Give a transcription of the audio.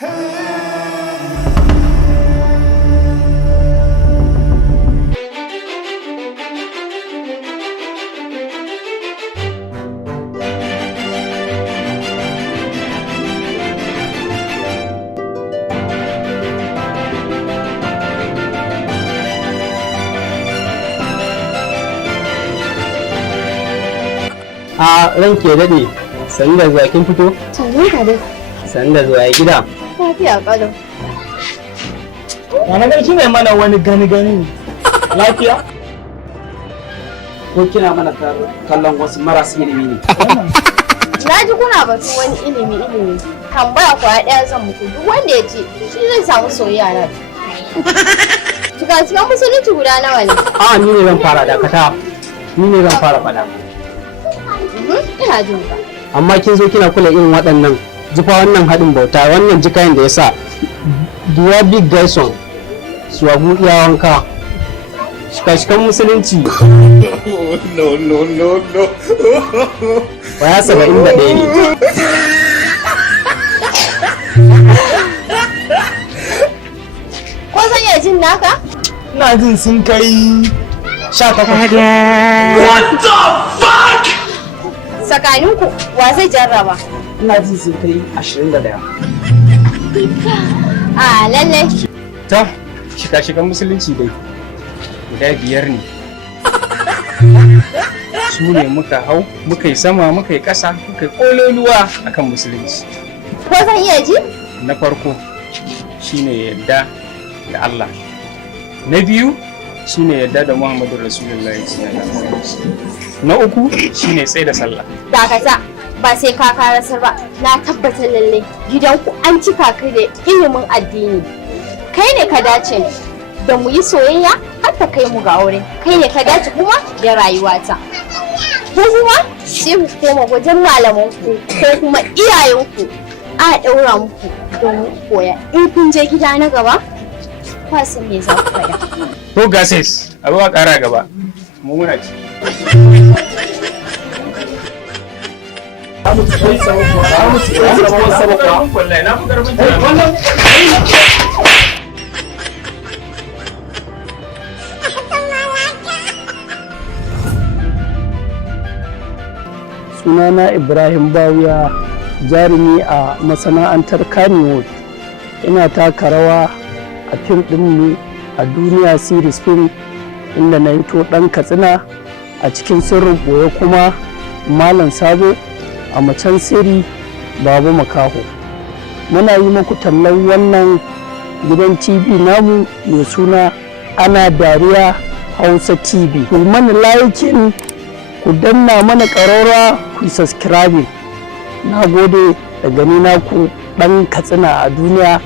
A ranke daɗe, sani da zuwa kin fito? Sannu ka dai. Sani da zuwa ya gida. Lafiya ƙalau. Wani gaishe ne mana wani gani lafiya? Ko kina mana kallon wasu marasu ilimi ne? Na ji kuna batun wani ilimi. Tambaya kwaya ɗaya zan muku duk wanda ya ce shi zai samu soyayya na. Cikin musulunci guda nawa ne? A ni ne zan fara dakata. Ni ne zan fara faɗa. Ina jin ka. Amma kin zo kina kula irin waɗannan jifa wannan haɗin bauta wannan jikayen da ya sa duwa big guy song suwagu iya wanka shika-shikan musulunci no. Baya 71 ne. Ko zan iya jin naka? Ina jin sun kai 18. What the fuck? Tsakaninku wa zai jarraba? Ina jin sun kai 21. A lallai. Ta shika-shikan musulunci dai guda 5 ne. Su ne muka hau, muka yi sama, muka yi ƙasa, muka yi ƙololuwa akan musulunci. Ko zan iya ji? Na farko shine yadda da Allah. Na biyu shine yadda da Muhammadu Rasulullahi sallallahu alaihi wasallam. Na uku shine tsaye da sallah. Dakata ba sai ka karasar ba, na tabbatar lalle gidanku an cika ka da ilimin addini. Kai ne ka dace da mu yi soyayya har ta kai mu ga aure. Kai ne ka dace kuma da rayuwata. Ko kuma sai ku koma wajen malamanku ko kuma iyayenku a ɗaura muku don koya. In kun je gida na gaba, kwa san me za ku faɗa. Ko gases, a ruwa ƙara gaba. Mu muna ci. Sunana Ibrahim Bawiya, jarumi a masana'antar Kannywood. Ina taka rawa a fim ɗinmu a duniya series film inda na hito ɗan Katsina a cikin sirrin ɓoye kuma Malam Sabo a macen siri Babu Makaho. Muna yi muku tallan wannan gidan TV namu mai suna Ana Dariya Hausa TV. Ku mana laikin, ku danna mana ƙararra, ku subscribe. Na gode da gani naku ɗan Katsina a duniya.